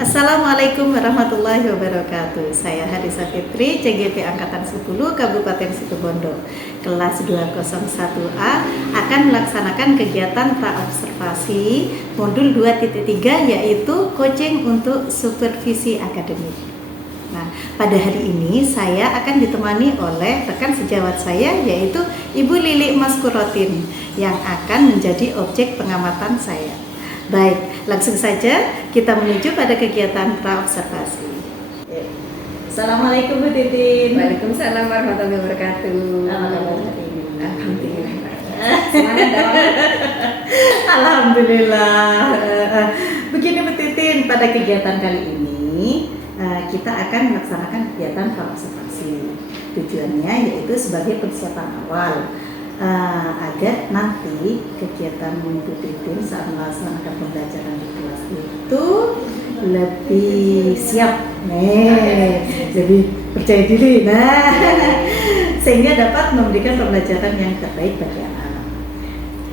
Assalamualaikum warahmatullahi wabarakatuh. Saya Harisa Fitri, CGP Angkatan 10 Kabupaten Situbondo. Kelas 201A akan melaksanakan kegiatan praobservasi modul 2.3 yaitu coaching untuk supervisi akademik. Nah, pada hari ini saya akan ditemani oleh rekan sejawat saya yaitu Ibu Lili Maskurotin yang akan menjadi objek pengamatan saya. Baik, langsung saja kita menuju pada kegiatan praobservasi. Assalamualaikum Bu Titin. Waalaikumsalam warahmatullahi wabarakatuh. Apa kabar hari ini? Alhamdulillah. Semangat dong. Alhamdulillah. Begini Bu Titin, pada kegiatan kali ini kita akan melaksanakan kegiatan praobservasi. Tujuannya yaitu sebagai persiapan awal agar nanti kegiatan Bu Titin saat melaksanakan pembelajaran di kelas itu lebih siap, lebih percaya diri, sehingga dapat memberikan pembelajaran yang terbaik bagi anak-anak.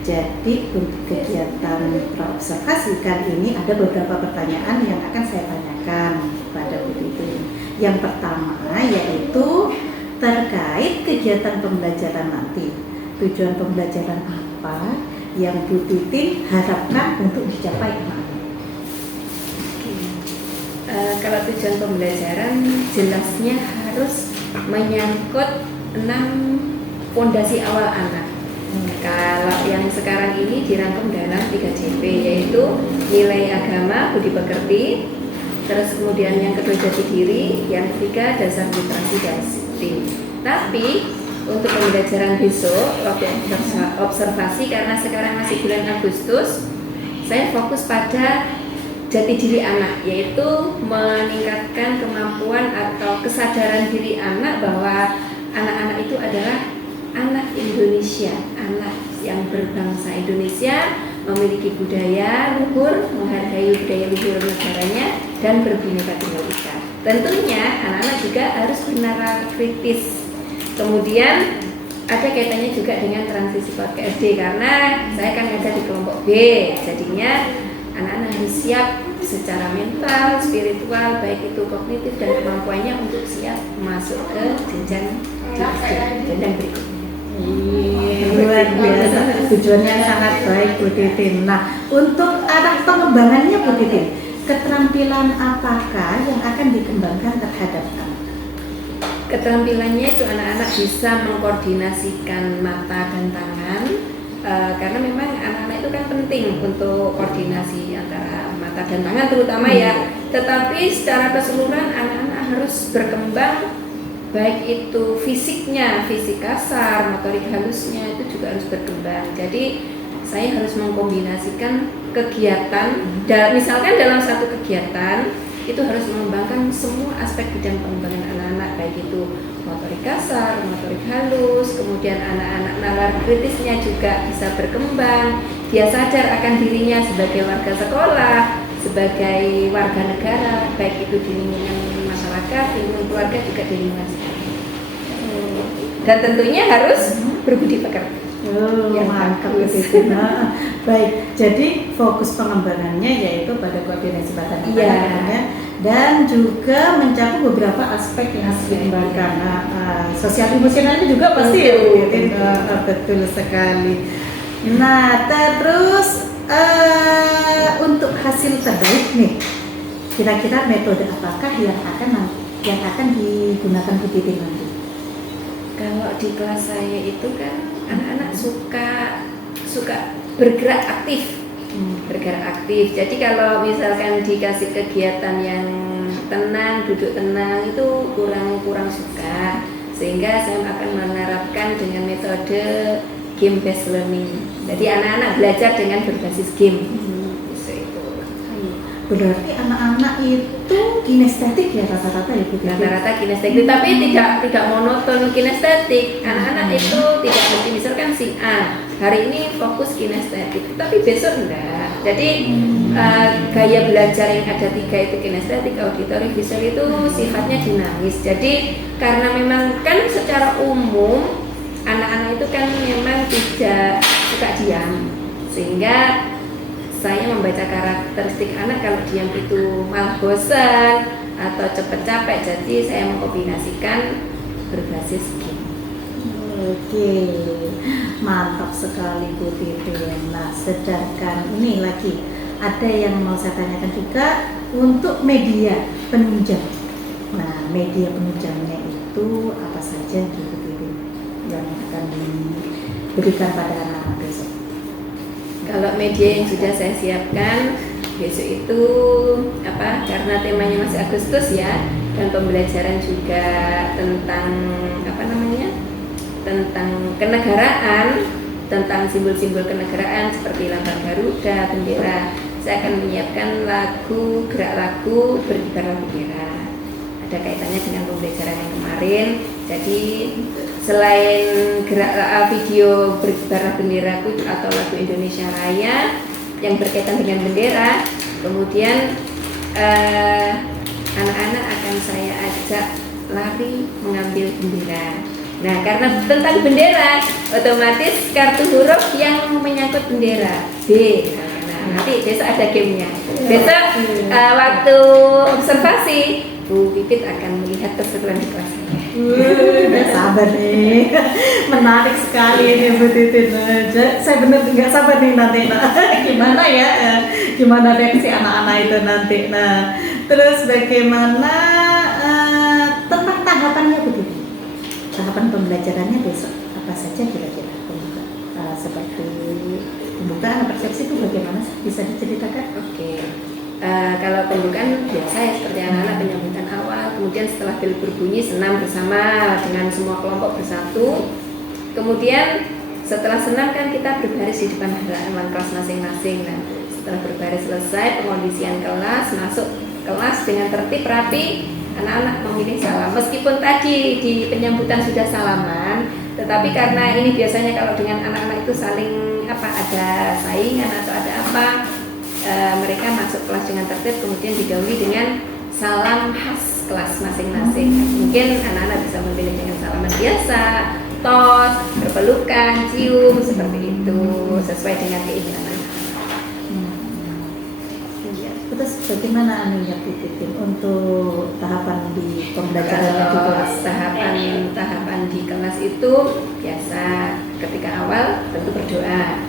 Jadi untuk kegiatan praobservasi kali ini ada beberapa pertanyaan yang akan saya tanyakan kepada Bu Titin. Yang pertama yaitu terkait kegiatan pembelajaran nanti. Tujuan pembelajaran apa yang Bu Titin harapkan untuk dicapai anak-anak? Kalau tujuan pembelajaran jelasnya harus menyangkut 6 fondasi awal anak. Kalau yang sekarang ini dirangkum dalam 3JP yaitu nilai agama, budi pekerti, terus kemudian yang kedua jati diri, yang ketiga dasar literasi dan disiplin. Tapi untuk pembelajaran besok waktu observasi karena sekarang masih bulan Agustus, saya fokus pada jati diri anak, yaitu meningkatkan kemampuan atau kesadaran diri anak bahwa anak-anak itu adalah anak Indonesia, anak yang berbangsa Indonesia, memiliki budaya luhur, menghargai budaya luhur negaranya, dan berbhinneka tunggal ika. Tentunya anak-anak juga harus bernalar kritis. Kemudian ada kaitannya juga dengan transisi ke SD karena saya kan ada di kelompok B, jadinya anak-anak harus siap secara mental, spiritual, baik itu kognitif dan kemampuannya untuk siap masuk ke jenjang berikutnya. Luar biasa, tujuannya sangat baik Bu Titin. Nah, untuk arah pengembangannya Bu Titin, keterampilan apakah yang akan dikembangkan terhadap anak? Keterampilannya itu anak-anak bisa mengkoordinasikan mata dan tangan karena memang anak-anak itu kan penting untuk koordinasi antara mata dan tangan terutama ya. Tetapi secara keseluruhan anak-anak harus berkembang baik itu fisiknya, fisik kasar, motorik halusnya itu juga harus berkembang. Jadi saya harus mengkombinasikan kegiatan, misalkan dalam satu kegiatan itu harus mengembangkan semua aspek bidang pengembangan anak-anak, baik itu motorik kasar, motorik halus, kemudian anak-anak nalar kritisnya juga bisa berkembang, dia sadar akan dirinya sebagai warga sekolah, sebagai warga negara, baik itu di lingkungan masyarakat, di lingkungan keluarga, juga di lingkungan sekolah. Dan tentunya harus berbudi pekerti. Mantap begitu. Baik, jadi fokus pengembangannya yaitu pada koordinasi mata dan tangannya dan juga mencakup beberapa aspek yang harus dikembangkan. Sosial emosionalnya juga pasti betul sekali. Nah, terus untuk hasil terbaik nih, kira-kira metode apakah yang akan digunakan Bu Titin nanti? Kalau di kelas saya itu kan anak-anak suka bergerak aktif, Jadi kalau misalkan dikasih kegiatan yang tenang, duduk tenang itu kurang suka. Sehingga saya akan menerapkan dengan metode game based learning. Jadi anak-anak belajar dengan berbasis game. Berarti anak-anak itu kinestetik ya rata-rata ya Bu? Rata-rata kinestetik, tapi tidak monoton kinestetik. Anak-anak itu tidak mesti misalkan si A hari ini fokus kinestetik, tapi besok enggak. Jadi gaya belajar yang ada 3 itu kinestetik, auditori, visual itu sifatnya dinamis. Jadi karena memang kan secara umum anak-anak itu kan memang tidak suka diam, sehingga saya membaca karakteristik anak, kalau diam itu malah bosan atau cepat capek, jadi saya mengkombinasikan berbasis game. Oke, mantap sekali Bu Titin. Nah, sedangkan ini lagi ada yang mau saya tanyakan juga untuk media penunjang. Nah, media penunjangnya itu apa saja Bu Titin yang akan diberikan pada anak-anak besok? Kalau media yang sudah saya siapkan besok itu karena temanya masih Agustus ya, dan pembelajaran juga tentang tentang kenegaraan, tentang simbol-simbol kenegaraan seperti lambang Garuda, bendera. Saya akan menyiapkan gerak lagu berkibarlah bendera. Ada kaitannya dengan pembelajaran yang kemarin. Jadi selain gerak video berkibarlah benderaku atau lagu Indonesia Raya yang berkaitan dengan bendera, kemudian anak-anak akan saya ajak lari mengambil bendera. Nah, karena tentang bendera, otomatis kartu huruf yang menyangkut bendera B. Nah, nanti besok ada gamenya. Besok waktu observasi, Bu Pipit akan melihat keseruan di kelasnya. Udah sabar nih, menarik sekali ini Bu Titin. Saya benar nggak sabar nih nanti. Gimana ya? Gimana reaksi anak-anak itu nanti? Nah, terus bagaimana tentang tahapannya Bu Titin? Tahapan pembelajarannya besok apa saja kira-kira? Seperti pembukaan persepsi itu bagaimana? Bisa diceritakan? Oke. Kalau pembukaan biasa ya, seperti anak-anak penyambutan awal, kemudian setelah bel berbunyi senam bersama dengan semua kelompok bersatu. Kemudian setelah senam kan kita berbaris di depan halaman kelas masing-masing. Nah, setelah berbaris selesai, pengondisian kelas, masuk kelas dengan tertib rapi, anak-anak memilih salam. Meskipun tadi di penyambutan sudah salaman, tetapi karena ini biasanya kalau dengan anak-anak itu saling ada saingan atau ada mereka masuk kelas dengan tertib, kemudian didahului dengan salam khas kelas masing-masing. Mungkin anak-anak bisa memilih dengan salaman biasa, tos, berpelukan, cium, seperti itu, sesuai dengan keinginan anak. Terus bagaimana anunya Bu Titin untuk tahapan di pembelajarannya di kelas? Tahapan di kelas itu biasa ketika awal tentu berdoa.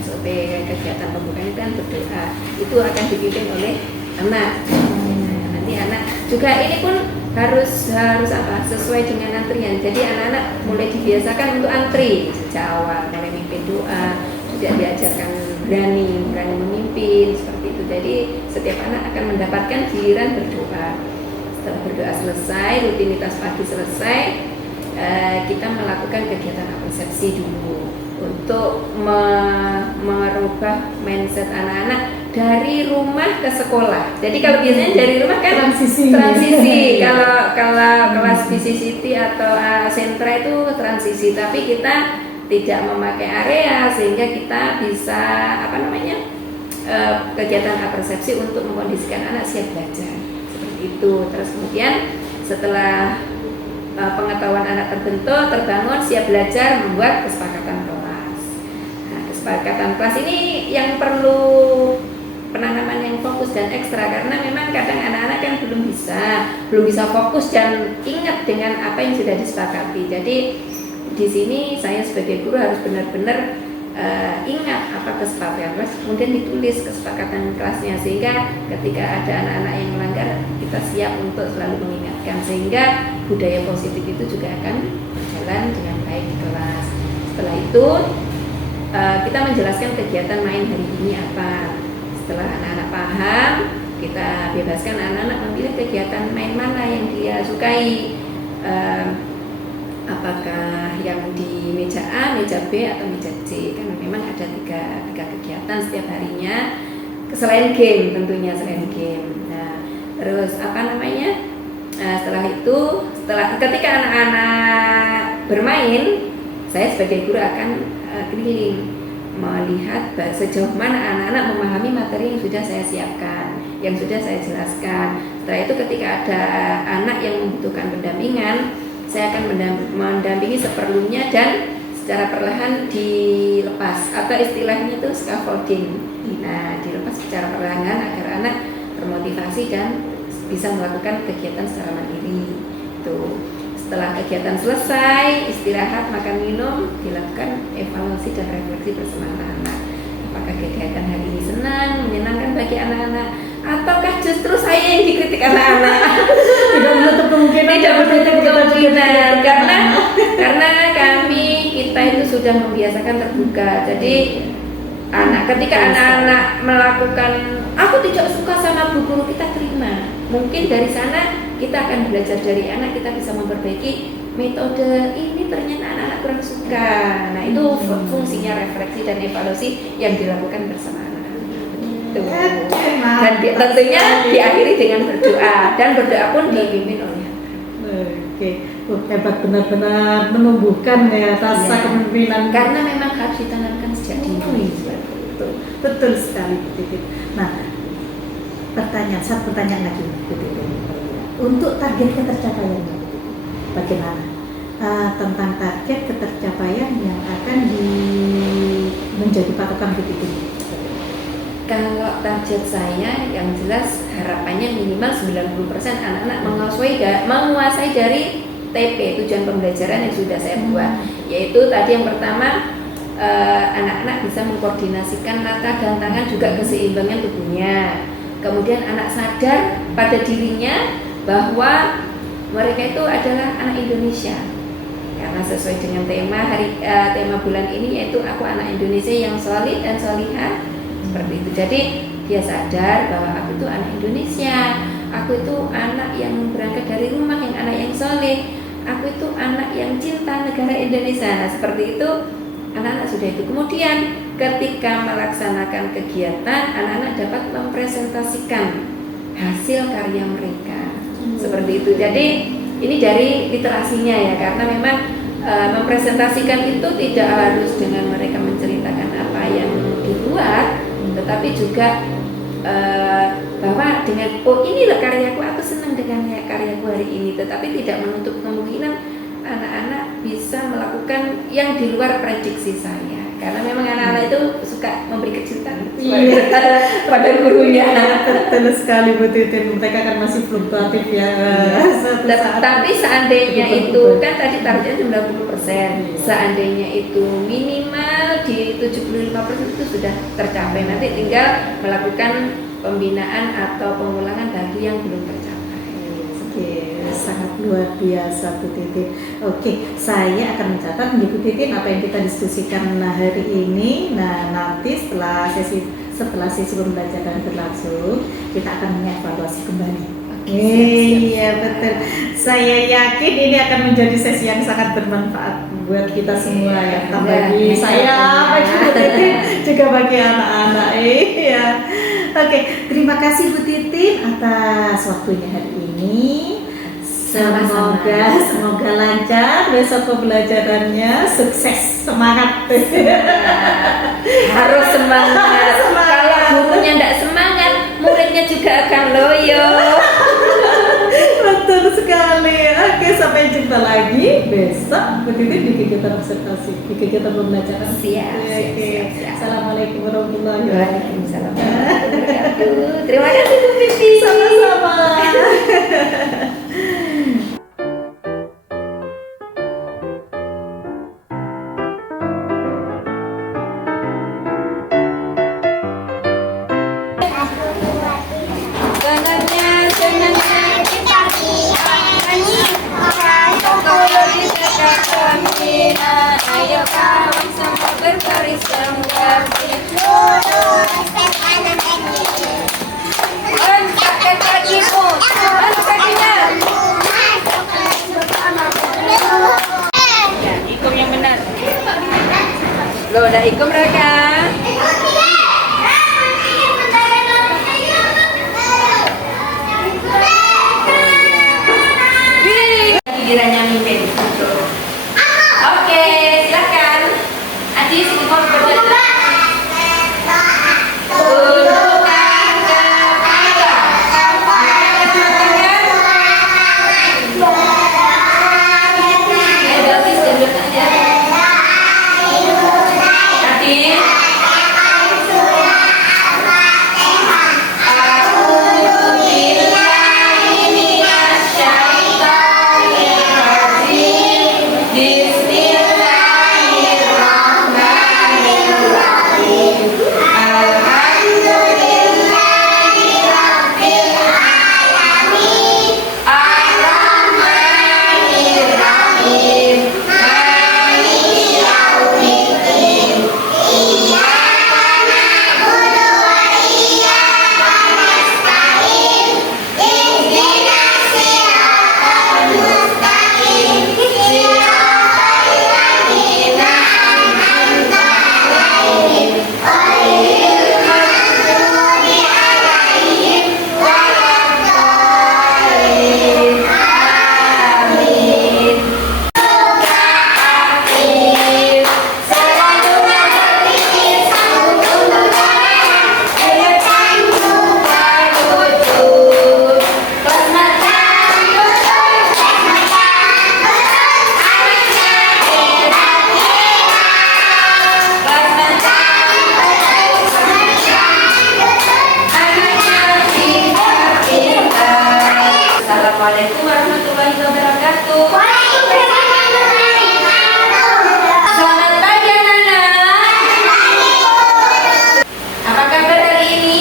SOP kegiatan pembukaan itu kan berdoa. Itu akan dipimpin oleh anak. Nanti anak juga ini pun harus sesuai dengan antrian. Jadi anak-anak mulai dibiasakan untuk antri sejak awal, mulai memimpin doa, tidak diajarkan berani memimpin seperti itu. Jadi setiap anak akan mendapatkan giliran berdoa. Setelah berdoa selesai, rutinitas pagi selesai, kita melakukan kegiatan persepsi dulu untuk merubah mindset anak-anak dari rumah ke sekolah. Jadi kalau biasanya dari rumah kan transisi. Kalau kelas BCCT atau sentra itu transisi, tapi kita tidak memakai area sehingga kita bisa kegiatan persepsi untuk mengkondisikan anak siap belajar seperti itu. Terus kemudian setelah pengetahuan anak terbangun siap belajar, membuat kesepakatan kelas. Nah, kesepakatan kelas ini yang perlu penanaman yang fokus dan ekstra, karena memang kadang anak-anak kan belum bisa fokus dan ingat dengan apa yang sudah disepakati. Jadi di sini saya sebagai guru harus benar-benar ingat apa kesepakatan kelas, kemudian ditulis kesepakatan kelasnya, sehingga ketika ada anak-anak yang melanggar kita siap untuk selalu mengingatkan, sehingga budaya positif itu juga akan berjalan dengan baik di kelas. Setelah itu kita menjelaskan kegiatan main hari ini apa. Setelah anak-anak paham, kita bebaskan anak-anak memilih kegiatan main mana yang dia sukai. Apakah yang di meja A, meja B, atau meja C? Karena memang ada tiga kegiatan setiap harinya, selain game tentunya, selain game. Nah, terus setelah itu, ketika anak-anak bermain, saya sebagai guru akan keliling melihat sejauh mana anak-anak memahami materi yang sudah saya siapkan, yang sudah saya jelaskan. Setelah itu ketika ada anak yang membutuhkan pendampingan, saya akan mendampingi seperlunya dan secara perlahan dilepas, atau istilahnya itu scaffolding. Nah, rumah secara perlahan agar anak termotivasi dan bisa melakukan kegiatan secara mandiri. Tuh. Setelah kegiatan selesai, istirahat, makan minum, dilakukan evaluasi dan refleksi bersama anak-anak. Apakah kegiatan hari ini senang, menyenangkan bagi anak-anak, ataukah justru saya yang dikritik anak-anak? Tidak menutup kemungkinan. Tidak menutup kemungkinan karena kita itu sudah membiasakan terbuka. Jadi ketika anak-anak melakukan aku tidak suka sama bu guru, kita terima. Mungkin dari sana kita akan belajar dari anak, kita bisa memperbaiki metode ini, ternyata anak-anak kurang suka. Nah itu fungsinya refleksi dan evaluasi yang dilakukan bersama anak-anak. Dan tentunya diakhiri dengan berdoa, dan berdoa pun dipimpin oleh anak. Oke, hebat, benar-benar menumbuhkan ya rasa kepemimpinan. Karena memang harus ditanamkan sejak dini. Betul sekali, Bu Titin. Nah, satu pertanyaan lagi, Bu Titin. Untuk target ketercapaian, bagaimana? Tentang target ketercapaian yang akan menjadi patokan Bu Titin. Kalau target saya yang jelas harapannya minimal 90% anak-anak menguasai dari TP, tujuan pembelajaran yang sudah saya buat. Yaitu tadi yang pertama, anak-anak bisa mengkoordinasikan mata dan tangan, juga keseimbangan tubuhnya. Kemudian anak sadar pada dirinya bahwa mereka itu adalah anak Indonesia. Karena sesuai dengan tema bulan ini, yaitu aku anak Indonesia yang solid dan solihah. Seperti itu. Jadi dia sadar bahwa aku itu anak Indonesia, aku itu anak yang berangkat dari rumah, yang anak yang soleh, aku itu anak yang cinta negara Indonesia. Nah, seperti itu anak-anak sudah itu. Kemudian ketika melaksanakan kegiatan, anak-anak dapat mempresentasikan hasil karya mereka. Seperti itu. Jadi ini dari literasinya ya, karena memang mempresentasikan itu tidak harus dengan mereka menceritakan apa yang dibuat, tetapi juga bahwa dengan inilah karyaku, aku senang dengan karyaku hari ini, tetapi tidak menutup kemungkinan anak-anak bisa melakukan yang di luar prediksi saya, karena memang anak-anak itu suka memberi kejutan pada gurunya. Betul sekali Bu Titin, mereka kan masih fluktuatif ya. Tapi seandainya itu kan tadi targetnya 90%, seandainya itu minimal di 75% itu sudah tercapai, nanti tinggal melakukan pembinaan atau pengulangan bagi yang belum tercapai. Oke, sangat luar biasa Bu Titin. Oke, saya akan mencatat Bu Titin apa yang kita diskusikan hari ini. Nah, nanti setelah sesi pembelajaran berlangsung, kita akan mengevaluasi kembali. Iya betul. Saya yakin ini akan menjadi sesi yang sangat bermanfaat buat kita semua ya, bagi saya, bagi Bu Titin, juga bagi anak-anak. Iya. Oke, terima kasih Bu Titin atas waktunya hari ini. Semoga lancar besok pembelajarannya, sukses, semangat. Harus semangat. Kalau gurunya tidak semangat, muridnya juga akan loyo. Betul sekali. Oke, sampai jumpa lagi besok Bu Titin di kegiatan observasi, di kegiatan pembelajaran. Siap. Assalamualaikum warahmatullahi wabarakatuh. Waalaikumsalam warahmatullahi wabarakatuh. Terima kasih Bu Titin. Sama-sama. Ayo kawan semua berbaris rapi, angkat kakimu, angkat kakinya. Ya, ikum yang benar. Loh, udah ikum mereka. Gilirannya mimpin. Oke, silakan. Adi, sini mau berdoa. Tundukkan kepala. Adi, Assalamualaikum warahmatullahi wabarakatuh. Selamat pagi anak-anak. Apa kabar hari ini?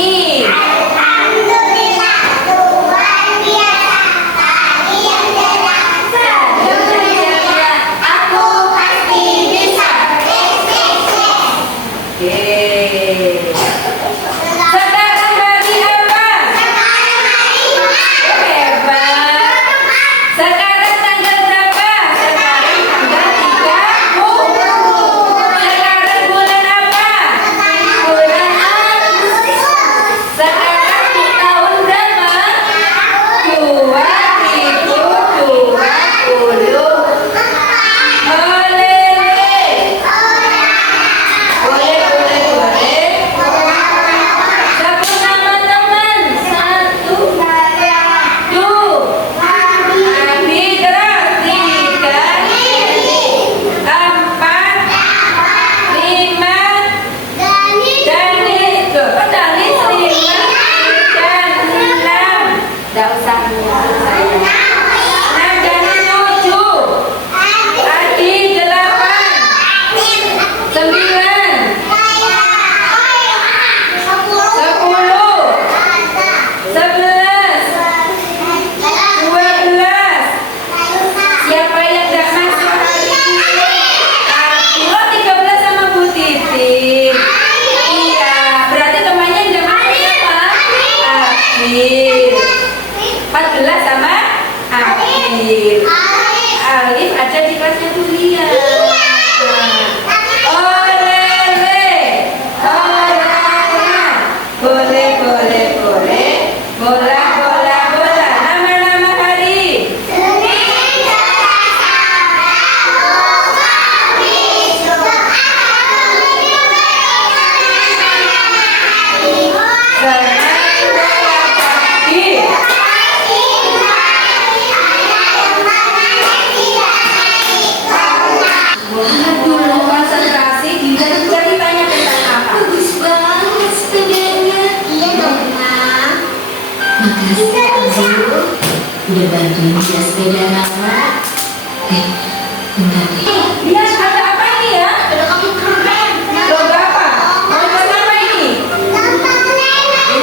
Alif ada di kelasnya Julia. Boleh. Bola. Nama hari. Udah bantuin dia sepeda Nala. Bentar deh. Dia ada apa ini ya? Ada kamu keren. Lomba apa? Mau buat apa ini?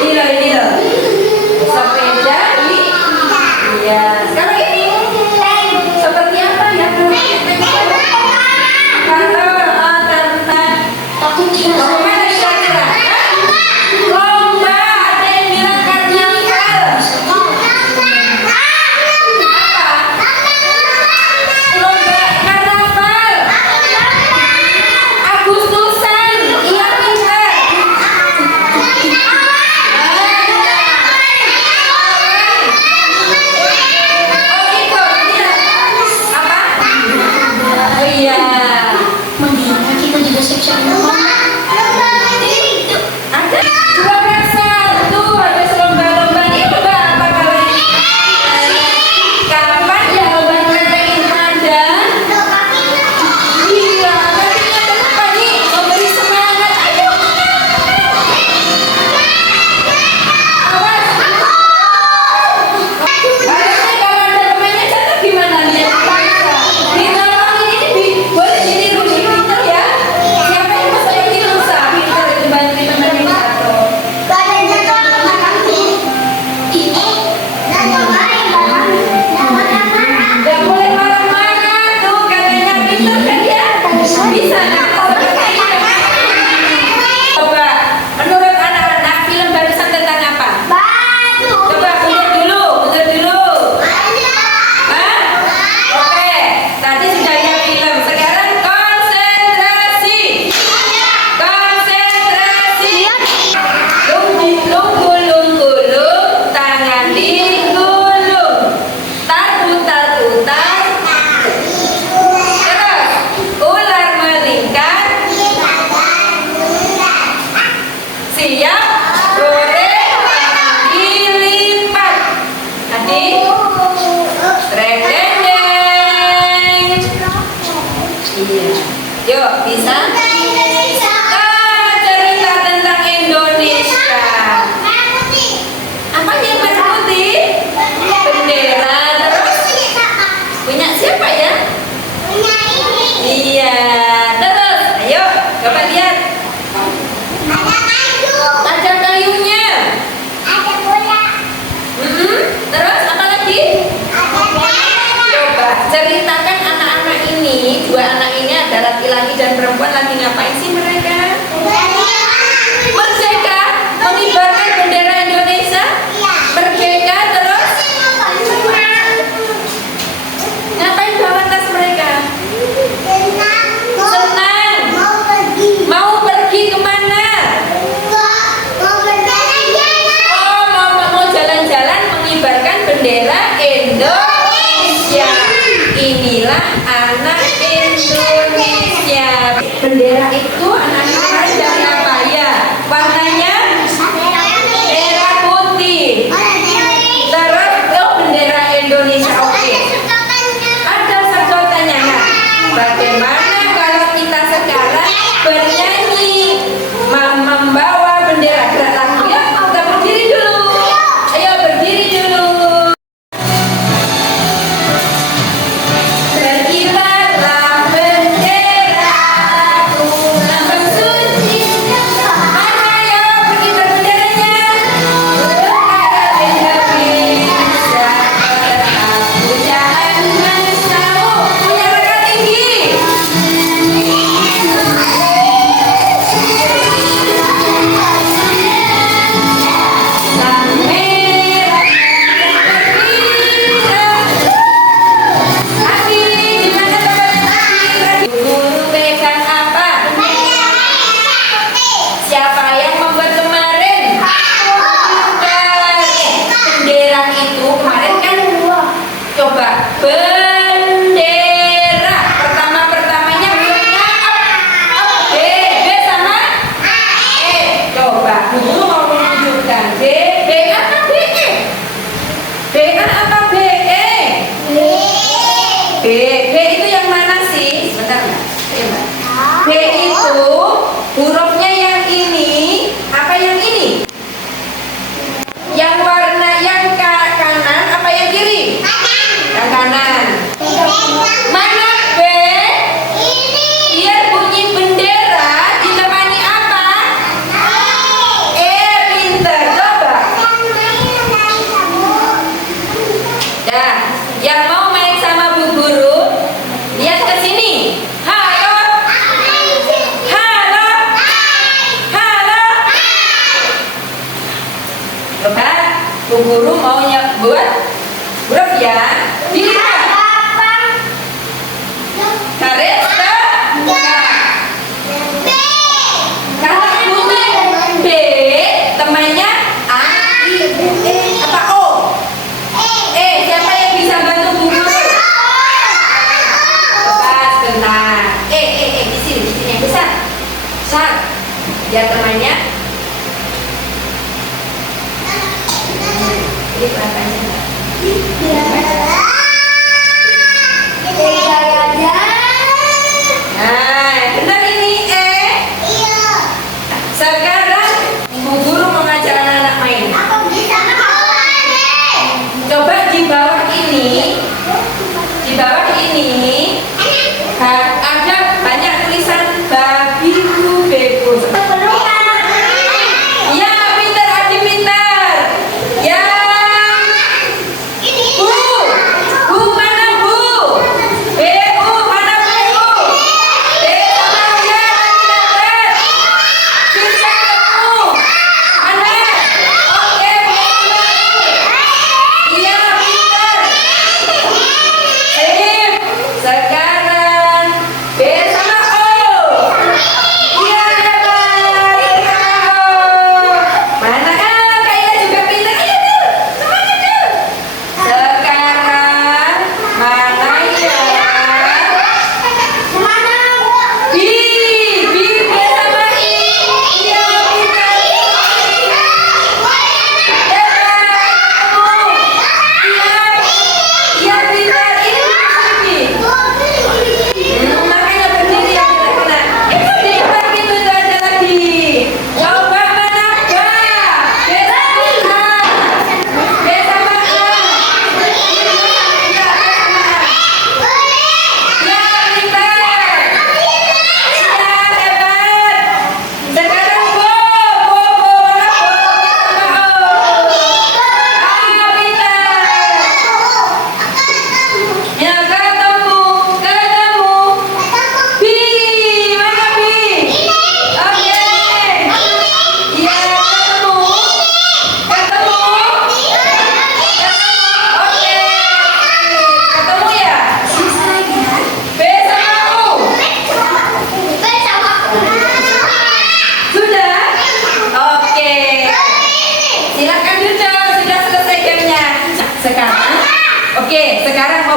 Ini loh. Sepeda ini. Iya. Sekarang ini seperti apa ya? Takut dia. Mana kira-kira? Lomba, ada yang bilang karnival. Lomba karnaval. dan perempuan lagi ngapain sih mereka? Merdeka, mengibarkan bendera Indonesia. Merdeka terus ngapain bawa tas mereka? Senang. Mau pergi kemana? Oh, mau jalan-jalan mengibarkan bendera Indonesia. Inilah anak Indonesia. Bendera itu anak-anak dari apa ya? Warnanya merah putih. Terus bendera Indonesia. Oke. Ada sedotannya. Nah, bagaimana kalau kita sekarang bernyanyi membawa bendera? Gerak lagi ya. Kita berdiri dulu. Ayo berdiri dulu. Berkibarlah benderaku, lambang suci. Mana ya berkibar benderanya? Negara Indonesia, pujaan manusiamu. Punya mereka tinggi. Sang merah Aki, di mana tempatnya? Guru pegang apa? Siapa yang membuat kemarin? Bukan. Bendera itu kemarin kan coba bendera pertamanya hurufnya B sama coba guru mau menunjukkan B apa B apa B itu yang mana sih? Sebentar Mbak. Ayo, Mbak. B itu hurufnya yang ini apa yang ini? Yang warna yang kanan apa yang kiri? Yang kanan. Mana B? Biar bunyi bendera ditemani apa? Pinter. Coba. Ya, yang mau main sama Bu Guru, lihat ke sini. Halo. Coba Bu Guru mau buat huruf ya. Dilihat. Garis tengah. Kalau bunyi B, temannya A, apa O? Siapa yang bisa bantu Bu Guru? Bebas, tenang. Di sini yang besar. Besar. Lihat temannya. Ini pelan-pelan. Nah, benar ini Sekarang Bu Guru mau ngajak anak-anak main. Coba di bawah ini ada banyak tulisan babi bu bebo. Ya, pintar, Adi pintar. Yang Bu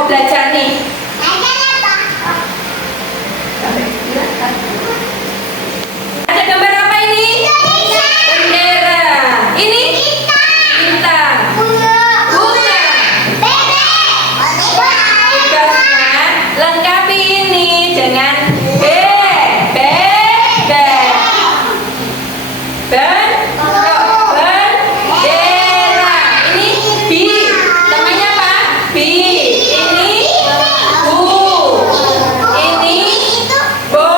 belajar nih. Ada gambar apa ini? Bendera. Ini? Bintang. Bunga. Tugasnya lengkapi ini dengan B. Bendera. Ini B. Namanya apa? B. Ini Bu. Ini Bo.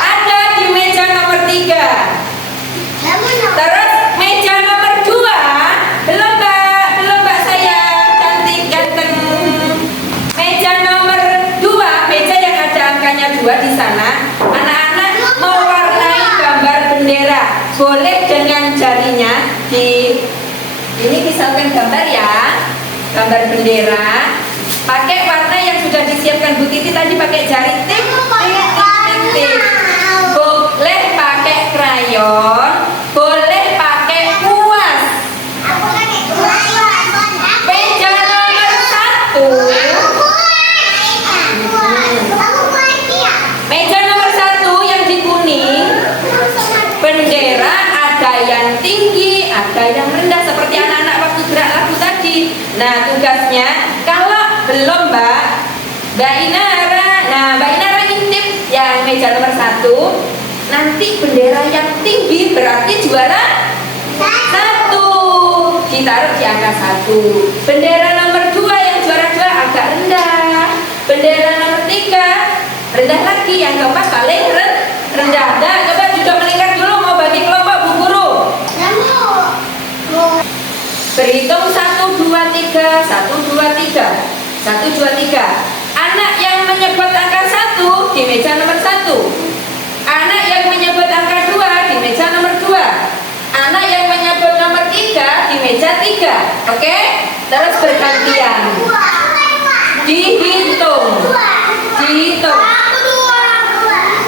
Ada di meja nomor 3. Terus meja nomor 2. Belum mbak saya cantik ganteng. Meja nomor 2, meja yang ada angkanya 2 di sana. Anak-anak mewarnai gambar bendera. Boleh dengan jarinya ini misalkan gambar ya, gambar bendera. Pakai warna yang sudah disiapkan Bu Titi tadi, pakai jari tik. Boleh pakai krayon, boleh pakai kuas. Meja nomor 1. Meja nomor 1 yang di kuning, bendera ada yang tinggi, ada yang rendah seperti anak-anak waktu gerak lagu tadi. Nah, tugasnya kalau belum Mbak Inara, Mbak Inara ngintip yang meja nomor 1. Nanti bendera yang tinggi berarti juara 1. Ditaruh di angka 1. Bendera nomor 2 yang juara 2 agak rendah. Bendera nomor 3 rendah lagi, yang keempat paling rendah. Nah, coba juga meningkat dulu, mau bagi kelompok Bu Guru. Berhitung 1, 2, 3, 1, 2, 3, 1, 2, 3. Anak yang menyebut angka 1 di meja nomor 1. Anak yang menyebut angka 2 di meja nomor 2. Anak yang menyebut nomor 3 di meja 3. Oke? Terus bergantian. Dihitung.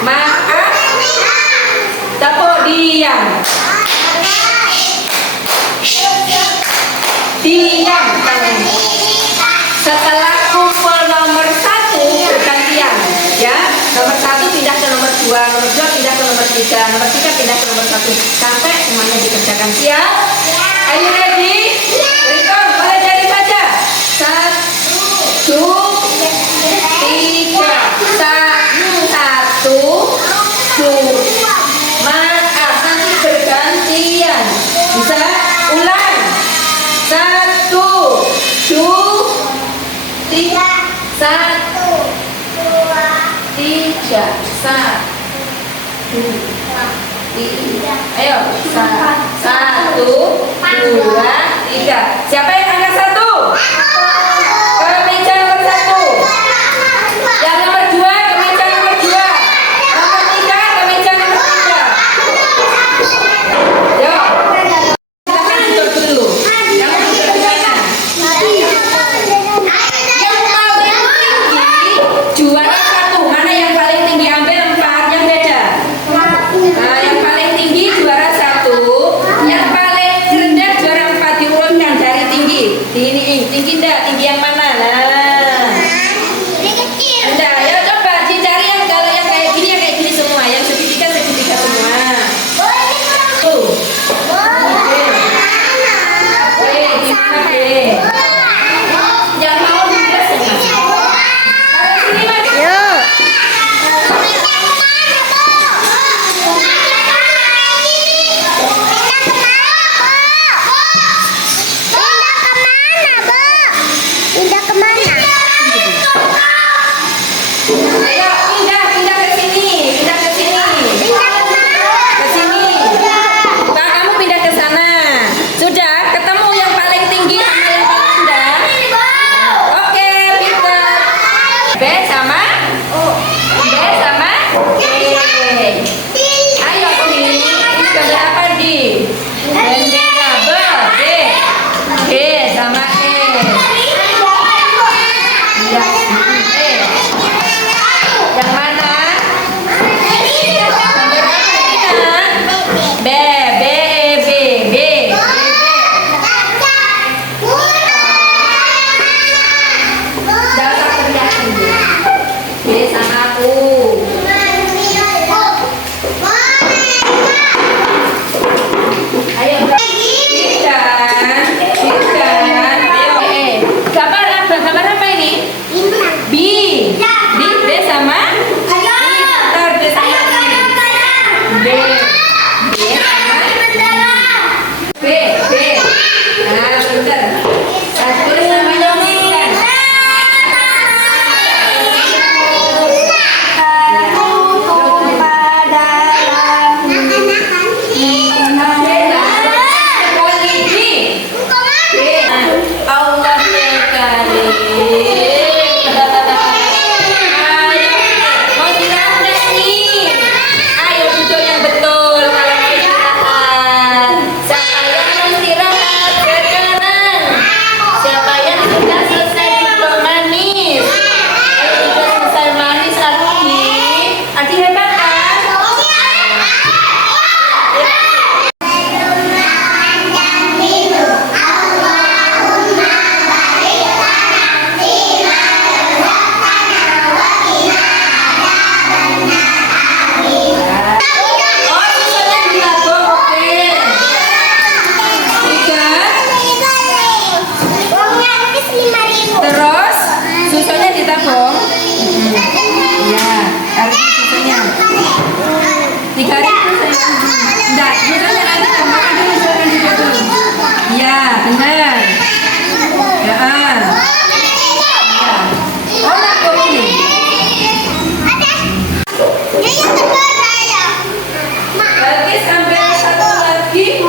Maaf. Tepuk diam. Diam kamu. Setelah kumpul nomor 1 bergantian, ya. Nomor 1 pindah ke nomor 2, nomor 2 pindah ke nomor 3, nomor 3 pindah ke nomor 1 sampai semuanya dikerjakan. Siap? Are you ready? Berhitung, mulai dari saja. 1, 3, 1, 2. Maaf, nanti bergantian. Bisa ulang. 1, 2, 3, 1, 3, 1, 2, 3. Ayo, 1, 2, 3. Siapa yang angkat 1? Ke meja nomor 1. Yang nomor 2 ke meja nomor 2. Nomor 3 ke meja nomor 3. Yo. Silakan duduk dulu. Yang duduk di mana? Yang paling tinggi juara 1. Mana yang paling tinggi? Ambil 4 yang beda. Nah, yang paling tinggi juara 1. Yang paling rendah juara 4. Diurutkan dari tinggi. Ya, benar. Ya. Oh, lagu ini. Lagi sampai satu lagi.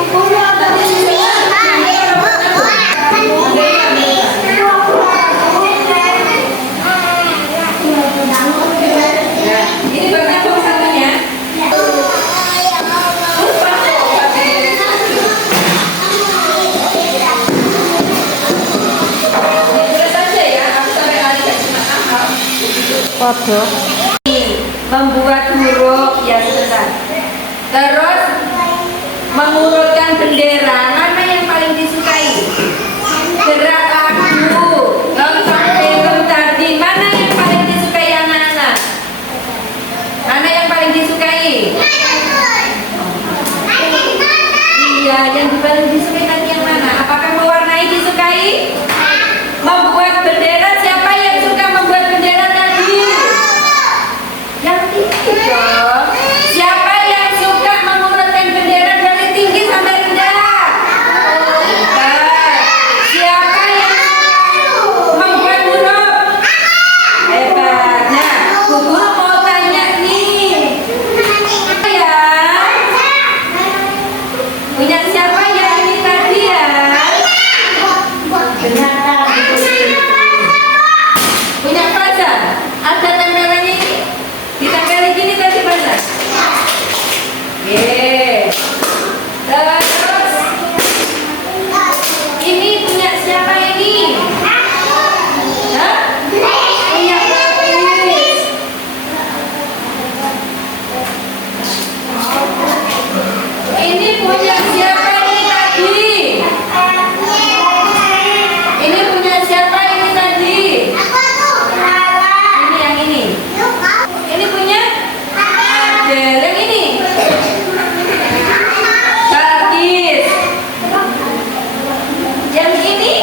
Ini berapa satunya? Foto. Membuat huruf ya sebentar. Terus mengurutkan bendera mana yang paling disukai? Gerak lagu nonton film tadi mana yang paling disukai anak-anak? Mana yang paling disukai? Iya, yang paling disukai tadi yang mana? Apakah mewarnai disukai? Membuat bendera, siapa yang suka membuat bendera tadi? Yang tinggi dong. Siapa yang suka mengurutkan bendera dari tinggi sampai rendah? Hebat. Siapa yang membuat huruf? Hebat. Nah, Bu Guru mau tanya nih. Ya. Punya siapa ya ini tadi ya? Punya Faza? Ada tempelannya ini? Ditempeli gini tadi Faza? Yeay. Terus ini punya siapa ini? Hah? Punya Hafiz. Ini punya siapa ini tadi? Ini punya siapa ini tadi? Ini yang ini. Ini punya Adel. Yang ini Bagis. Yang ini?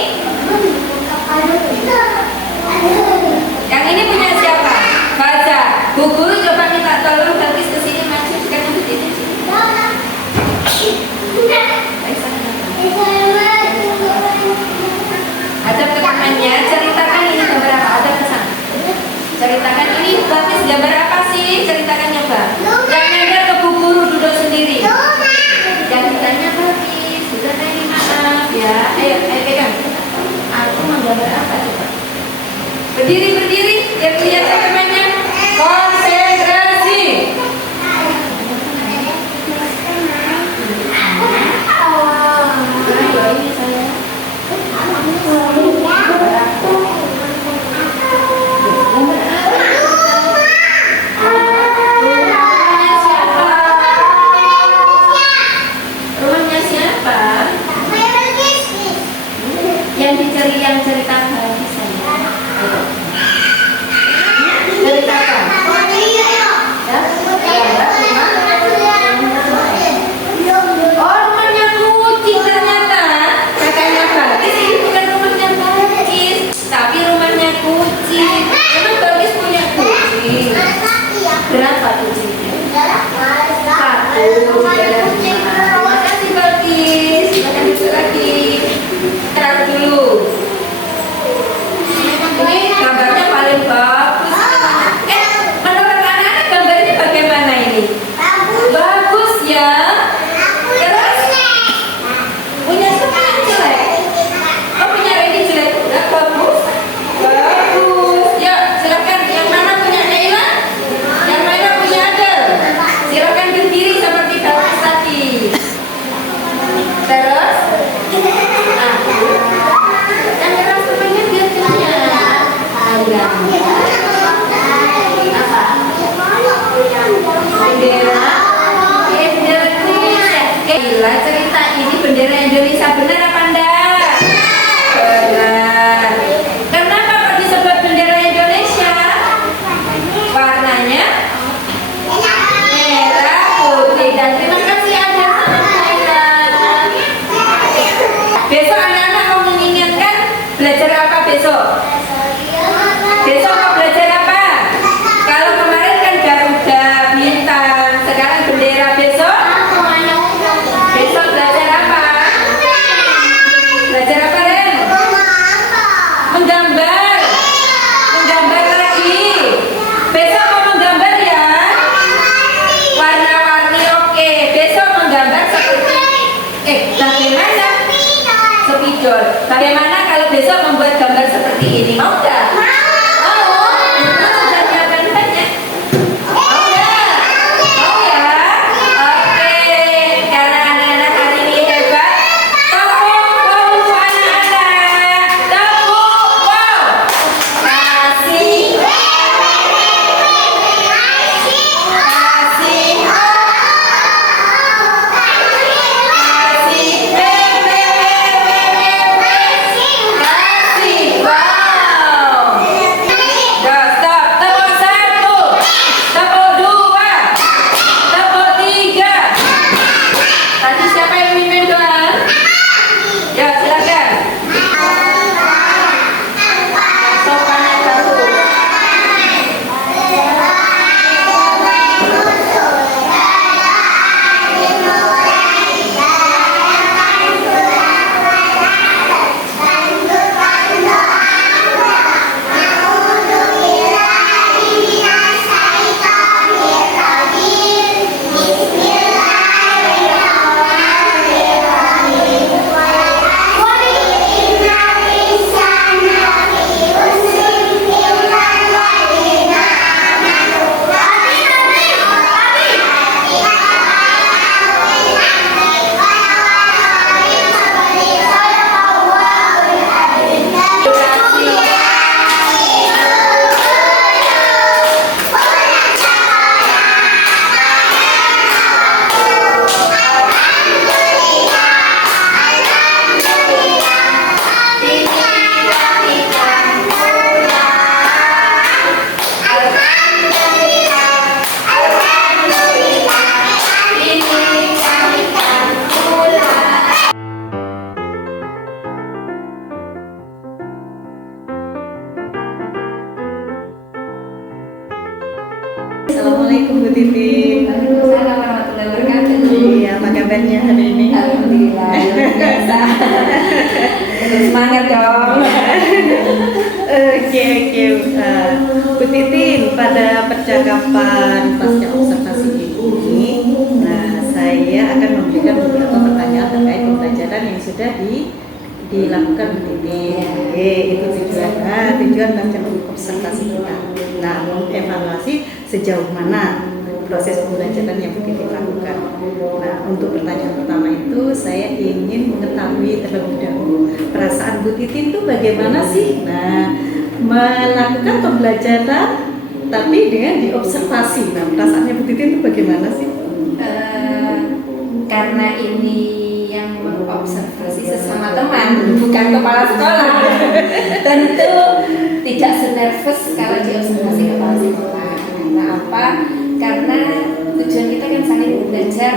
Yang ini punya siapa? Baca. Bu Guru coba minta tolong Bagis kesini maju sekarang begini. Ada ke tangannya, ceritakan ini gambar apa? Ada ke sana. Ceritakan ini Bagis gambar apa sih? Ceritakan coba. Jangan ada ke Bu Guru duduk sendiri. Jangan ditanya Bagis. Sudah tadi maaf ya. Ayo pegang. Aku mau gambar apa coba? Berdiri biar kelihatan temannya. Konsentrasi. Ayo ini saya. Rumahnya siapa? Yang cerita Bagis saya. Ceritakan. Oh, rumahnya kucing ternyata. Kakaknya Bagis ini bukan rumahnya Bagis, tapi rumahnya kucing. Emang Bagis punya kucing? Berapa kucingnya? Satu. Terima kasih Bagis. Silakan duduk lagi. Taruh dulu. Ini gambarnya paling bagus. Menurut anak-anak gambar ini bagaimana ini? Bagus ya. Terus punya siapa yang jelek? Oh, punya Reni jelek. Udah bagus. Bagus. Ya, silakan. Yang mana punya Naila? Yang mana punya Adel? Silakan berdiri seperti Bagis tadi. Terus yang keras temannya biar punya apa? Bendera Indonesia. Gila, cerita ini bendera Indonesia benar apa enggak? Benar. Kenapa kok disebut bendera Indonesia? Warnanya merah, putih, dan terima kasih Anda sama saya. Besok anak-anak mau mengingatkan belajar apa besok? Besok mau belajar apa? Kalau kemarin kan Garuda, bintang, sekarang bendera. Besok belajar apa? idol. Bagaimana kalau besok membuat gambar seperti ini? Mau nggak? Mau? Ibu sudah siapkan banyak. Mau nggak? Mau ya? Oke, karena anak-anak hari ini hebat. Tepuk wow untuk anak-anak. Tepuk wow. Kasih. Assalamualaikum Bu Titin. Waalaikumsalam warahmatullahi wabarakatuh. Iya, apa kabarnya hari ini? Alhamdulillah, luar biasa. Semangat dong. Oke. Bu Titin, pada percakapan pasca observasi ini, saya akan memberikan beberapa pertanyaan terkait pembelajaran yang sudah dilakukan Bu Titin. Itu tujuan pasca observasi kita. Nah, mengevaluasi sejauh mana proses pembelajaran yang Bu Titin lakukan. Nah, untuk pertanyaan pertama itu saya ingin mengetahui terlebih dahulu perasaan Bu Titin itu bagaimana sih? Nah, melakukan pembelajaran tapi dengan diobservasi. Nah, perasaannya Bu Titin itu bagaimana sih? Karena ini yang mengobservasi sesama teman, bukan kepala sekolah, tentu tidak senervous kalau diobservasi kepala sekolah. Nah, apa? Karena tujuan kita kan saling belajar,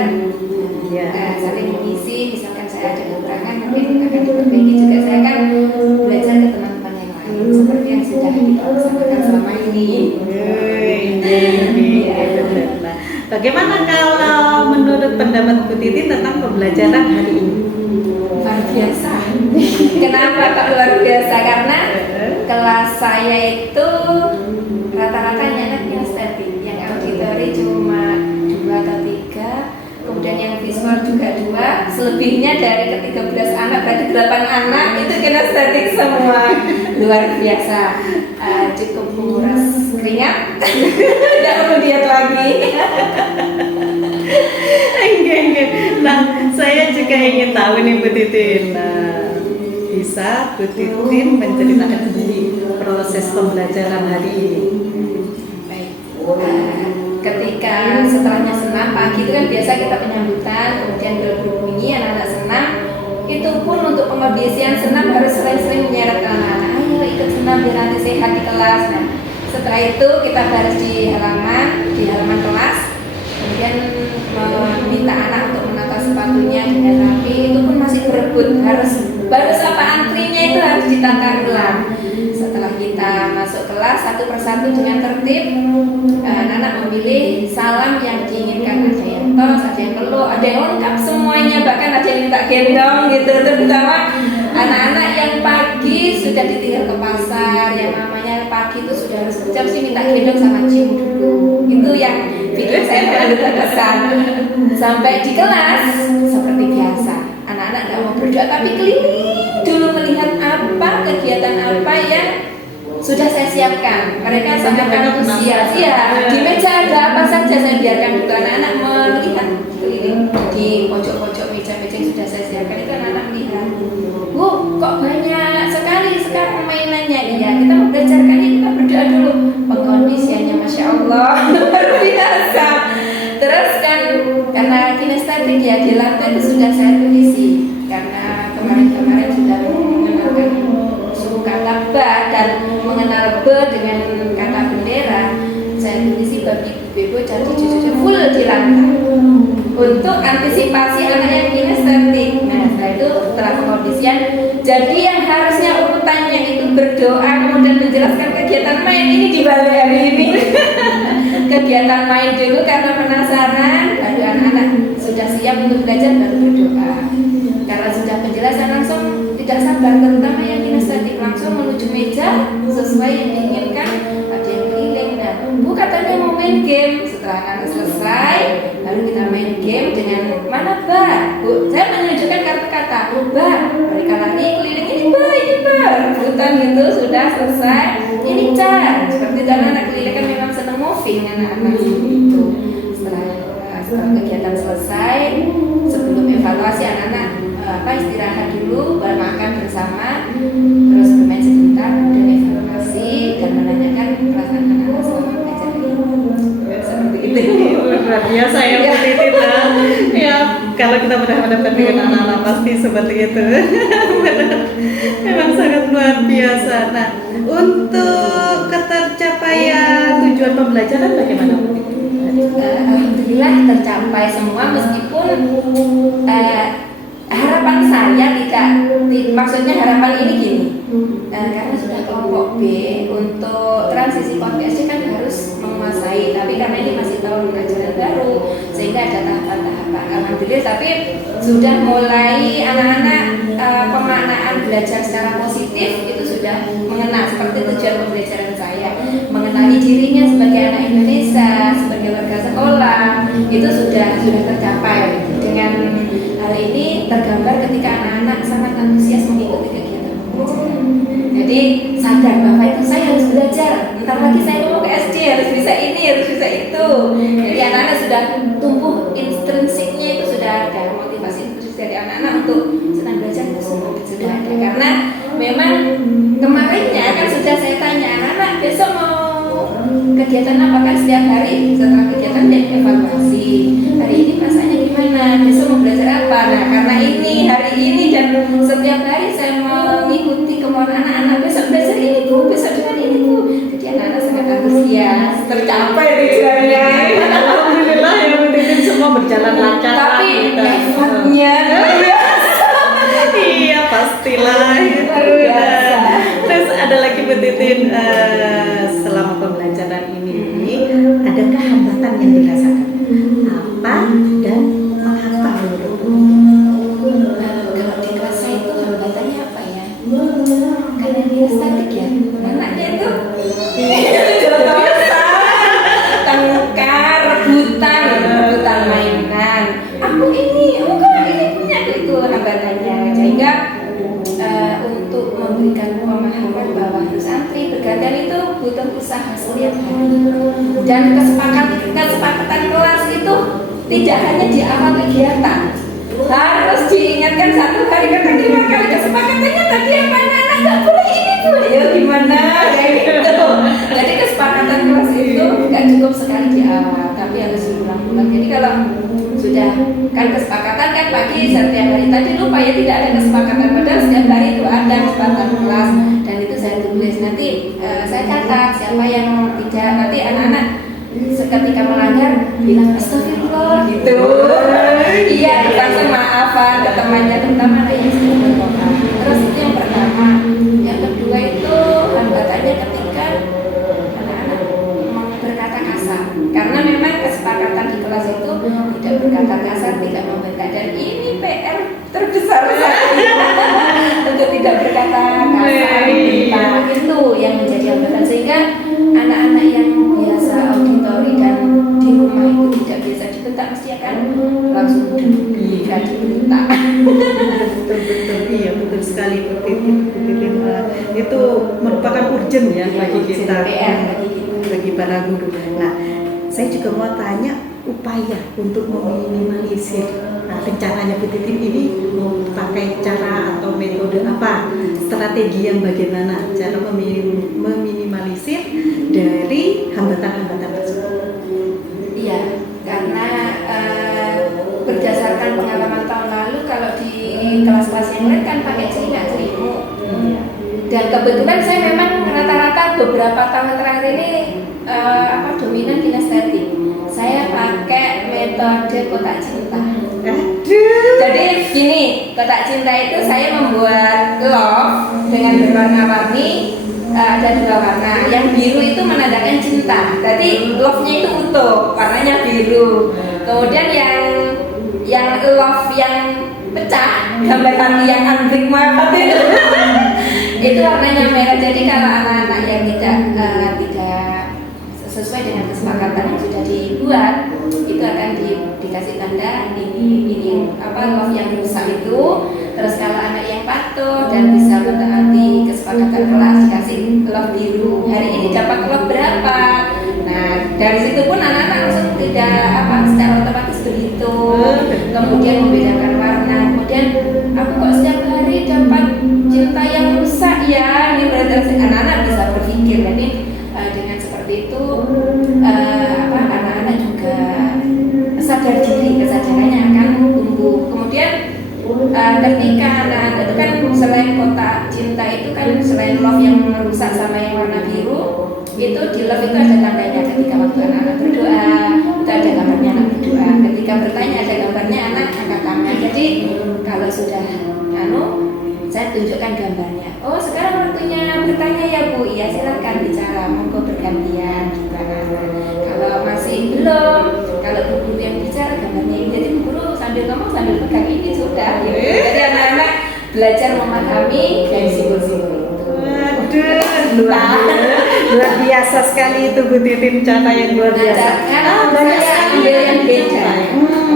saling mengisi. Misalkan saya ada kekurangan, mungkin akan diperbaiki juga. Saya kan belajar ke teman-teman yang lain, seperti yang sudah kita laksanakan selama ini. Nah, bagaimana kalau menurut pendapat Bu Titin tentang pembelajaran hari ini? Luar biasa. Kenapa kok luar biasa? Karena kelas saya itu rata-rata anaknya estetik, yang auditori cuma 2 atau 3, kemudian yang visual juga 2, selebihnya dari ke-13 anak berarti 8 anak itu kinestetik semua. Luar biasa. Cukup menguras keringat, tidak perlu diet lagi. Enggak. Nah, saya juga ingin tahu nih Bu Titin. Nah, bisa Bu Titin menceritakan sendiri proses pembelajaran hari ini? Baik. Ketika setelahnya senam pagi itu kan biasa kita penyambutan, kemudian bel berbunyi, anak-anak senam. Itu pun untuk pengondisian senam harus sering-sering menyeret ke anak-anak. Ayo ikut senam biar nanti sehat di kelas. Nah, setelah itu kita baris di halaman kelas. Kemudian meminta anak untuk menata sepatunya dengan rapi. Itu pun masih berebut, baru sapa antrinya itu harus ditata ulang. Setelah kita masuk kelas satu persatu dengan tertib, anak-anak memilih salam yang diinginkan. Ada yang tos, ada yang peluk, ada yang lengkap semuanya, bahkan ada yang minta gendong gitu. Terutama anak-anak yang pagi sudah ditinggal ke pasar, yang namanya pagi itu sudah harus kerja, mesti minta gendong sama cium dulu. Itu yang bikin saya terlalu terkesan. Sampai di kelas seperti biasa, anak-anak nggak mau berdoa tapi keliling dulu sudah saya siapkan. Mereka sangat Mereka antusias. penasaran. Iya, di meja ada apa saja saya biarkan juga anak-anak melihat keliling di pojok-pojok meja-meja yang sudah saya siapkan itu anak-anak melihat. Bu, kok banyak sekali sekarang mainannya. Iya, kita mau belajar kan ya, kita berdoa dulu. Pengkondisiannya Masya Allah luar biasa. Terus kan karena kinestetik ya di lantai itu sudah saya tulisi karena kemarin-kemarin sudah mengenalkan suku kata ba dan mengenal be dengan kata bendera. Saya tulisi babi bebo jadi cucunya full di lantai untuk antisipasi anak yang kinestetik. Nah setelah itu setelah pengkondisian, jadi yang harusnya urutannya itu berdoa kemudian menjelaskan kegiatan main ini dibalik hari ini. Kegiatan main dulu karena penasaran, lalu anak-anak sudah siap untuk belajar baru berdoa. Karena sudah penjelasan langsung tidak sabar, terutama yang kinestetik langsung menuju meja sesuai yang diinginkan. Ada yang keliling, nah Bu katanya mau main game. Setelah anak selesai, lalu kita main game dengan mana Ba? Bu, saya menunjukkan kartu kata, Ba, mereka lari keliling ini Ba, rebutan gitu sudah selesai. Ini Ca, seperti anak keliling kan memang senang moving anak-anak itu. Setelah kegiatan selesai, sebelum evaluasi anak-anak istirahat dulu, baru makan bersama, terus bermain sebentar, kemudian evaluasi dan menanyakan perasaan anak-anak selama belajar ini. Seperti itu. Luar biasa ya Bu Titin. Ya, kalau kita berhadapan dengan anak-anak pasti seperti itu. Memang sangat luar biasa. Nah, untuk ketercapaian tujuan pembelajaran bagaimana Bu Titin? Alhamdulillah tercapai semua meskipun harapan saya tidak, maksudnya harapan ini gini, karena sudah kelompok B untuk transisi podcast kan harus menguasai, tapi karena ini masih tahun ajaran baru sehingga ada tahapan-tahapan. Alhamdulillah tapi sudah mulai anak-anak pemaknaan belajar secara positif itu sudah mengenal seperti tujuan pembelajaran saya, mengenali dirinya sebagai anak Indonesia, sebagai warga sekolah, itu sudah tercapai. Dengan hal ini tergambar ketika anak-anak sangat antusias mengikuti kegiatan pembelajaran. Jadi sadar bahwa itu saya harus belajar, ntar lagi saya mau ke SD harus bisa ini, harus bisa itu. Jadi anak-anak sudah tumbuh intrinsiknya itu sudah ada, motivasi intrinsik dari anak-anak untuk senang belajar itu sudah ada. Karena memang kemarinnya kan sudah saya tanya anak-anak besok mau kegiatan apa kan setiap hari setelah kegiatan dan evaluasi. Hari ini perasaannya gimana? Besok mau belajar apa? Nah karena ini hari ini dan setiap hari saya mengikuti kemauan anak-anak besok belajar ini Bu, besok dengan ini Bu. Jadi anak-anak sangat antusias, tercapai tujuannya. Alhamdulillah ya Bu Titin, semua berjalan lancar. Tapi gitu. effortnya Iya pastilah. luar biasa. Terus ada lagi Bu Titin, selama pembelajaran ini adakah hambatan yang dirasakan? Apa dan mengapa menurut Bu? Kalau di kelas saya itu hambatannya apa ya? Karena kinestetik ya, anaknya itu tengkar, rebutan mainan. Aku ini, enggak ini punya aku itu hambatannya. Sehingga untuk memberikan pemahaman bahwa santri bergantian itu butuh usaha setiap hari. Dan kesepakatan kelas itu tidak hanya di awal kegiatan, harus diingatkan satu hari kata 5 kali kesepakatannya tadi apa anak nggak boleh ini tuh ya gimana kayak gitu. Jadi kesepakatan kelas itu nggak cukup sekali di awal tapi harus diulang-ulang. Jadi kalau sudah kan kesepakatan kan pagi setiap hari tadi lupa ya tidak ada kesepakatan padahal setiap hari itu ada kesepakatan kelas dan itu saya tulis nanti saya catat siapa yang tidak, nanti anak-anak seketika melanggar bilang astagfirullah gitu. Iya langsung maafan ke temannya terutama anak yang sedang berdoa. Terus itu yang pertama. Yang kedua itu hambatannya ketika anak-anak berkata kasar karena memang kesepakatan di kelas itu tidak berkata kasar, tidak membentak dan ini PR terbesar saya untuk tidak berkata kasar. Nah, itu yang menjadi hambatan sehingga anak-anak yang biasa auditori dan di rumah itu tidak biasa dibentak mesti akan langsung dibentak. Betul iya betul sekali Bu Titin. itu merupakan urgent ya bagi kita, PR bagi kita. bagi para guru. Nah, saya juga mau tanya upaya untuk meminimalisir. Nah, rencananya Bu Titin ini mau pakai cara atau metode apa, strategi yang bagaimana cara meminimalisir dari hambatan-hambatan tersebut? Iya, karena berdasarkan pengalaman tahun lalu kalau di kelas-kelas yang lain kan pakai celimut. Dan kebetulan saya memang rata-rata beberapa tahun terakhir ini dominan kinestetik. Saya pakai metode kotak cinta. Jadi gini, kotak cinta itu saya membuat love dengan berwarna-warni. Ada 2 warna. Yang biru itu menandakan cinta. Jadi love-nya itu utuh, warnanya biru. Kemudian yang love yang pecah, gambar hati yang antik banget itu warnanya merah. Jadi kalau anak-anak yang tidak sesuai dengan kesepakatan yang sudah dibuat, itu akan dikasih tanda ini love yang rusak itu. Terus kalau anak yang patuh dan bisa mentaati kesepakatan kelas, dikasih love biru. Hari ini dapat love berapa? Nah, dari situ pun anak-anak langsung tidak secara otomatis berhitung, kemudian membedakan warna. Kemudian aku kok setiap hari dapat cinta yang rusak ya? Ini berarti anak-anak bisa berpikir. Jadi dengan seperti itu anak-anak juga sadar diri, kesadarannya akan tumbuh. Kemudian ketika anak-anak itu kan selain kotak cinta itu kan selain love yang merusak sama yang warna biru, itu di love itu ada tandanya. Ketika waktu anak-anak berdoa itu ada gambarnya anak berdoa. Ketika bertanya ada gambarnya anak angkat tangan. Jadi kalau sudah saya tunjukkan gambarnya. Oh, sekarang waktunya bertanya ya Bu. Iya, silakan bicara, monggo bergantian gitu anak-anak. Kalau masih belum, kalau Bu Guru yang bicara gambarnya ini, jadi Bu Guru sambil ngomong sambil pegang ini sudah. Gitu. Jadi anak-anak belajar memahami dari simbol-simbol itu. Luar biasa sekali itu Bu Titin, cara yang luar biasa. Banyak ambil yang beda.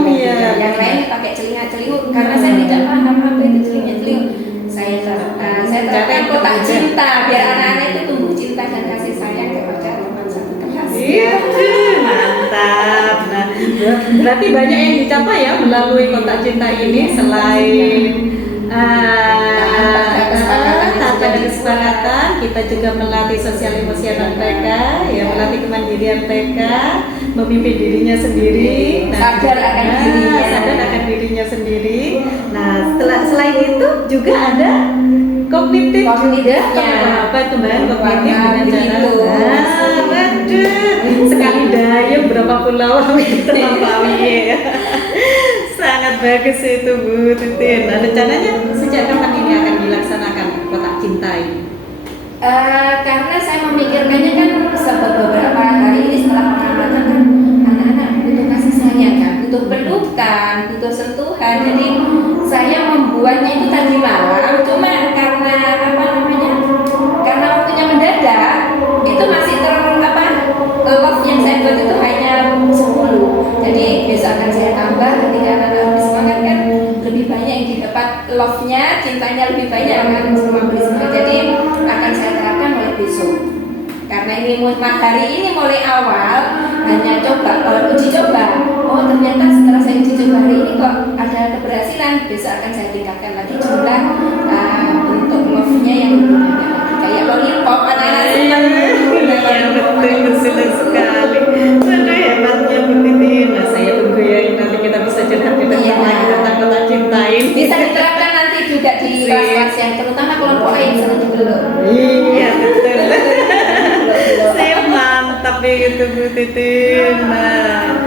Iya. Yang lain pakai celinga-celinguk karena saya tidak paham apa itu celinga-celinguk. Saya terapkan kotak cinta biar anak-anak itu tumbuh cinta dan kasih sayang kepada teman satu kelas. Iya, mantap. Nah, berarti banyak yang dicapai ya melalui kotak cinta ini selain tanpa kesepakatan, kita juga melatih sosial emosional mereka, ya melatih kemandirian mereka, memimpin dirinya sendiri, sadar akan dirinya sendiri. Nah, selain itu juga ada kognitif juga, kembang kognitif dengan cara waduh, sekali dayung berapa pulau kita lampaui. Sangat bagus itu Bu Titin. Nah, rencananya sejak kapan ini akan dilaksanakan kotak cinta ini? Karena saya memikirkannya kan beberapa hari ini setelah pengamatan kan anak-anak butuh kasih sayang kan, butuh pelukan, butuh sentuhan. Jadi saya membuatnya itu tadi malam. Cuma karena karena waktunya mendadak, itu masih love yang saya buat itu hanya 10. Jadi besok akan saya tambah ketika anak-anak lebih semangat kan lebih banyak yang didapat love-nya, cintanya lebih banyak akan semua beri semangat. Jadi akan saya terapkan mulai besok. Karena ini hari ini mulai awal hanya uji coba. Oh ternyata setelah saya uji coba hari ini kok ada keberhasilan. Besok akan saya tingkatkan lagi jumlah untuk love-nya yang lebih banyak lagi. Kayak lollipop anak-anak senang. Betul sekali. Waduh, hebatnya Bu Titin. Nah, saya tunggu ya nanti kita bisa curhat-curhat lagi tentang kotak cinta ini. Bisa diterapkan nanti juga di kelas-kelas yang terutama kelompok lain senang dibelok. Iya betul. Saya mantap begitu Bu Titin. Nah,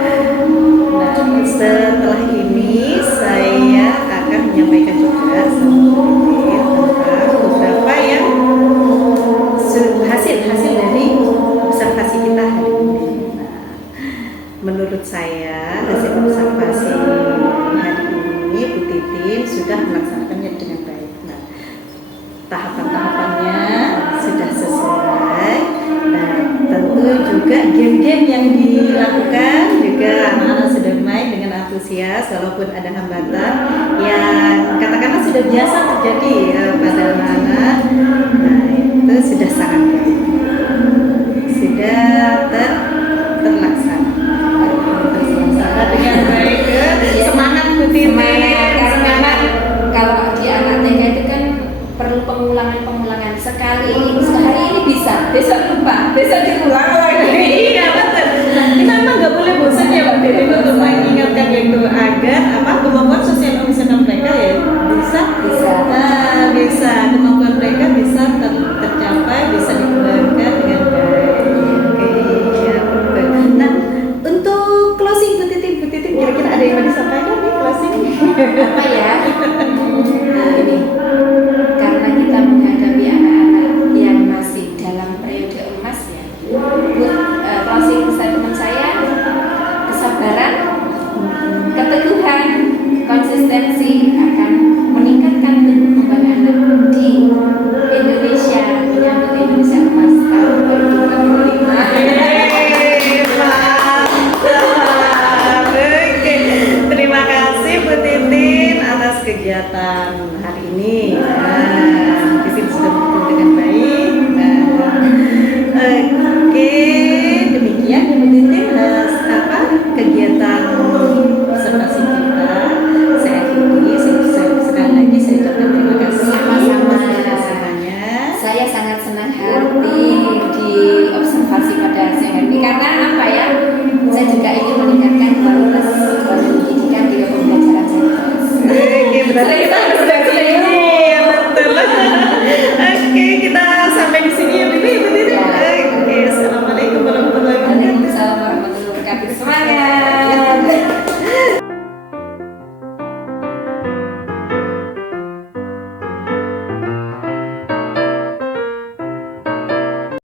setelah ini saya akan menyampaikan juga sama Bu Titin tentang beberapa yang hasil dari observasi kita hari ini. Nah, menurut saya hasil observasi hari ini Bu Titin sudah melaksanakannya dengan baik. Nah, tahapan-tahapannya sudah sesuai. Nah, tentu juga game-game yang dilakukan juga anak-anak sudah bermain dengan antusias walaupun ada hambatan yang katakanlah sudah biasa terjadi pada anak-anak. Nah, pengulangan sehari ini bisa, besok lupa, besok diulang lagi. Iya betul. Kita emang nggak boleh bosan ya Mbak Titi untuk mengingatkan itu agar kemampuan sosial emosional mereka ya bisa. Bisa. Bisa.